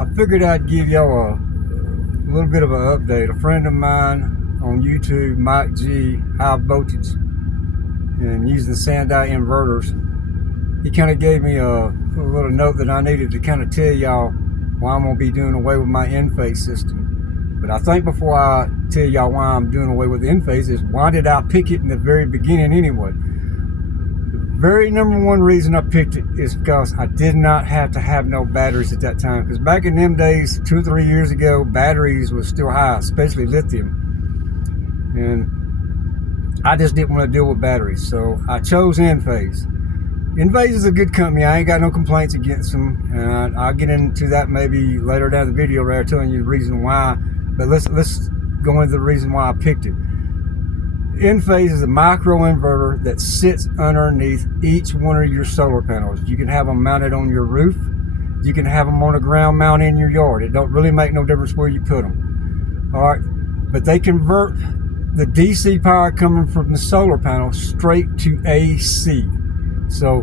I figured I'd give y'all a little bit of an update. A friend of mine on YouTube, Mike G, high voltage, and using Sandai inverters, he kind of gave me a little note that I needed to kind of tell y'all why I'm going to be doing away with my enphase system. But I think before I tell y'all why I'm doing away with enphase is why did I pick it in the very beginning anyway? Very number one reason I picked it is because I did not have to have no batteries at that time. Because back in them days, 2 or 3 years ago, batteries was still high, especially lithium. And I just didn't want to deal with batteries. So I chose enphase. Enphase is a good company. I ain't got no complaints against them. And I'll get into that maybe later down the video right, telling you the reason why. But let's go into the reason why I picked it. Enphase is a micro inverter that sits underneath each one of your solar panels. You can have them mounted on your roof. You can have them on a ground mount in your yard. It don't really make no difference where you put them. All right, but they convert the DC power coming from the solar panel straight to AC. So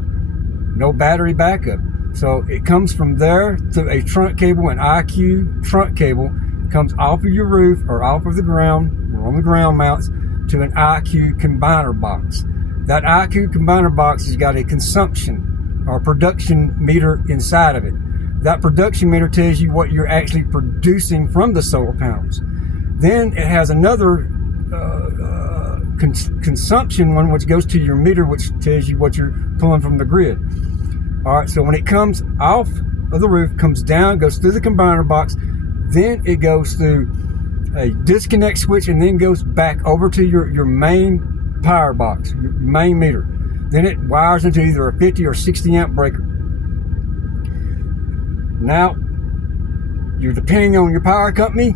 no battery backup. So it comes from there through a trunk cable, an IQ trunk cable, comes off of your roof or off of the ground, or on the ground mounts, to an IQ combiner box. That IQ combiner box has got a consumption or production meter inside of it. That production meter tells you what you're actually producing from the solar panels. Then it has another consumption one, which goes to your meter, which tells you what you're pulling from the grid. All right, so when it comes off of the roof, comes down, goes through the combiner box, then it goes through a disconnect switch and then goes back over to your main power box, your main meter. Then it wires into either a 50 or 60 amp breaker. Now, you're depending on your power company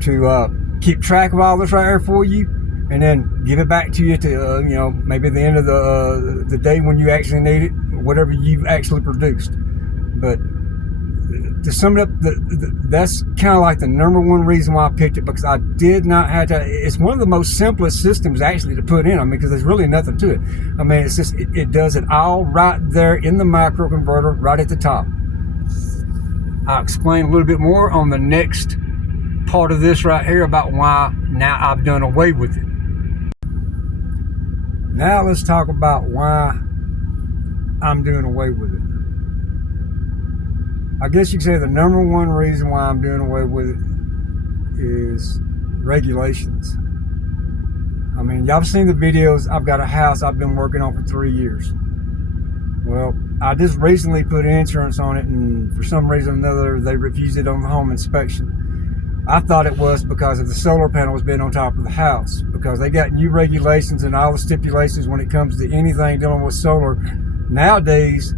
to keep track of all this right here for you, and then give it back to you to, maybe the end of the day when you actually need it, whatever you've actually produced. But to sum it up, that's kind of like the number one reason why I picked it, because I did not have to. It's one of the most simplest systems actually to put in. I mean, because there's really nothing to it. I mean, it's just it does it all right there in the microconverter, right at the top. I'll explain a little bit more on the next part of this right here about why now I've done away with it. Now let's talk about why I'm doing away with it. I guess you could say the number one reason why I'm doing away with it is regulations. I mean, y'all have seen the videos. I've got a house I've been working on for 3 years. Well, I just recently put insurance on it, and for some reason or another, they refused it on the home inspection. I thought it was because of the solar panels being on top of the house, because they got new regulations and all the stipulations when it comes to anything dealing with solar nowadays.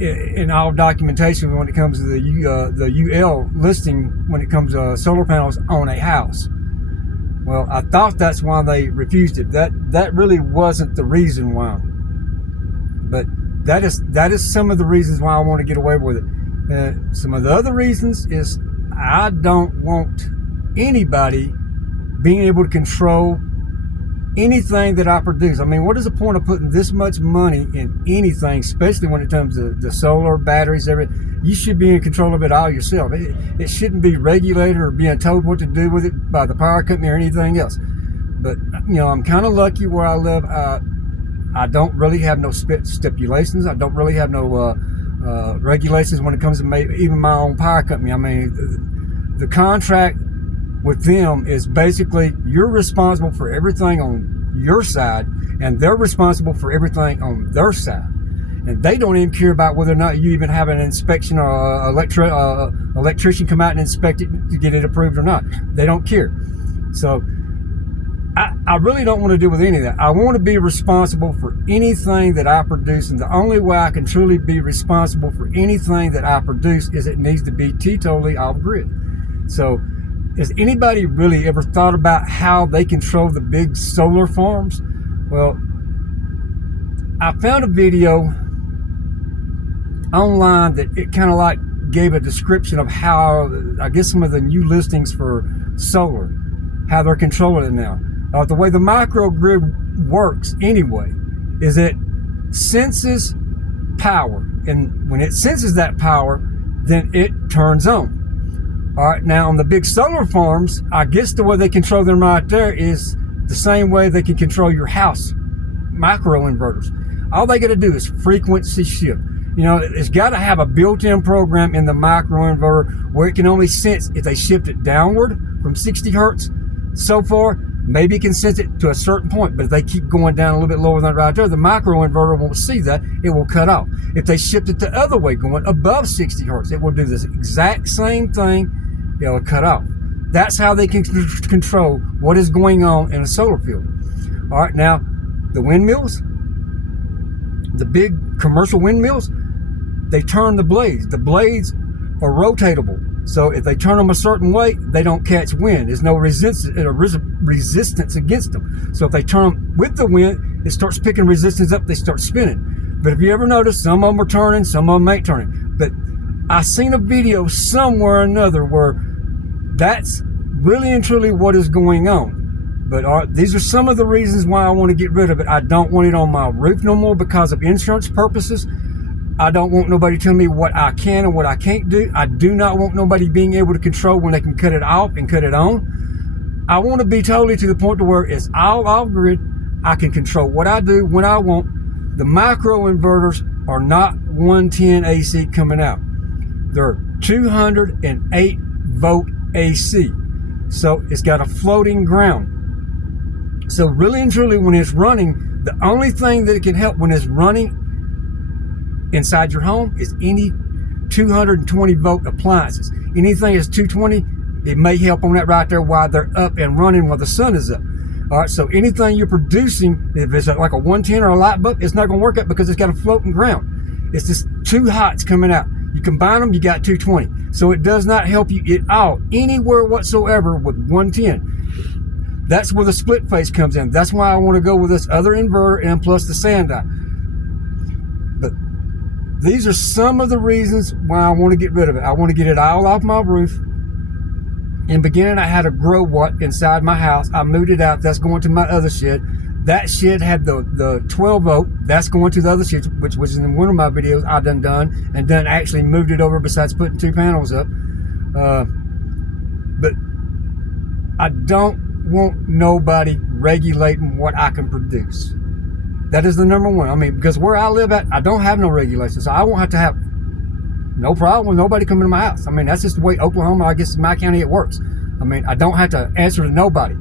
In all documentation when it comes to the UL listing when it comes to solar panels on a house. Well, I thought that's why they refused it. That really wasn't the reason why. But that is some of the reasons why I want to get away with it. Some of the other reasons is I don't want anybody being able to control anything that I produce. I mean, what is the point of putting this much money in anything, especially when it comes to the solar, batteries, everything? You should be in control of it all yourself. It shouldn't be regulated or being told what to do with it by the power company or anything else. But, I'm kind of lucky where I live. I don't really have no stipulations. I don't really have no regulations when it comes to even my own power company. I mean, the contract with them is basically you're responsible for everything on your side, and they're responsible for everything on their side. And they don't even care about whether or not you even have an inspection or electrician come out and inspect it to get it approved or not. They don't care. So I really don't want to deal with any of that. I want to be responsible for anything that I produce, and the only way I can truly be responsible for anything that I produce is it needs to be totally off grid. So has anybody really ever thought about how they control the big solar farms? Well, I found a video online that it kind of like gave a description of how, I guess, some of the new listings for solar, how they're controlling it now. The way the microgrid works anyway is it senses power, and when it senses that power, then it turns on. All right, now on the big solar farms, I guess the way they control them right there is the same way they can control your house, micro inverters. All they got to do is frequency shift. You know, it's got to have a built-in program in the micro inverter where it can only sense if they shift it downward from 60 hertz so far. Maybe it can sense it to a certain point, but if they keep going down a little bit lower than right there, the micro inverter won't see that. It will cut off. If they shift it the other way, going above 60 hertz, it will do this exact same thing. It'll cut off. That's how they can control what is going on in a solar field. All right, now the windmills, the big commercial windmills, they turn the blades. The blades are rotatable. So if they turn them a certain way, they don't catch wind. There's no resistance against them. So if they turn them with the wind, it starts picking resistance up, they start spinning. But if you ever notice, some of them are turning, some of them ain't turning. But I seen a video somewhere or another where that's really and truly what is going on. But these are some of the reasons why I want to get rid of it. I don't want it on my roof no more because of insurance purposes. I don't want nobody telling me what I can and what I can't do. I do not want nobody being able to control when they can cut it off and cut it on. I want to be totally to the point to where it's all off grid. I can control what I do when I want. The micro inverters are not 110 AC coming out. They're 208 volt AC. So it's got a floating ground. So really and truly when it's running, the only thing that it can help when it's running inside your home is any 220 volt appliances. Anything that's 220, it may help on that right there while they're up and running while the sun is up. All right, so anything you're producing, if it's like a 110 or a light bulb, it's not going to work out because it's got a floating ground. It's just two hots coming out. You combine them, you got 220. So it does not help you at all anywhere whatsoever with 110. That's where the split phase comes in. That's why I want to go with this other inverter and plus the sand die. But these are some of the reasons why I want to get rid of it. I want to get it all off my roof. In the beginning, I had a grow watt inside my house. I moved it out. That's going to my other shed. That shed had the 12 volt. That's going to the other shed, which was in one of my videos I done actually moved it over besides putting two panels up. But I don't want nobody regulating what I can produce. That is the number one. I mean, because where I live at, I don't have no regulations. So I won't have to have no problem with nobody coming to my house. I mean, that's just the way Oklahoma, I guess in my county, it works. I mean, I don't have to answer to nobody.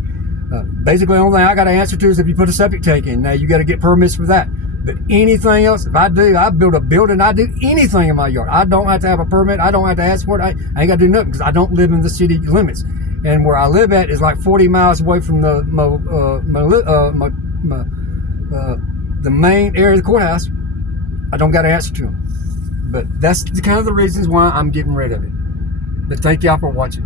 Basically, the only thing I got to answer to is if you put a septic tank in. Now, you got to get permits for that. But anything else, if I build a building, I do anything in my yard. I don't have to have a permit. I don't have to ask for it. I ain't got to do nothing because I don't live in the city limits. And where I live at is like 40 miles away from the main area of the courthouse. I don't got to answer to them. But that's the kind of the reasons why I'm getting rid of it. But thank y'all for watching.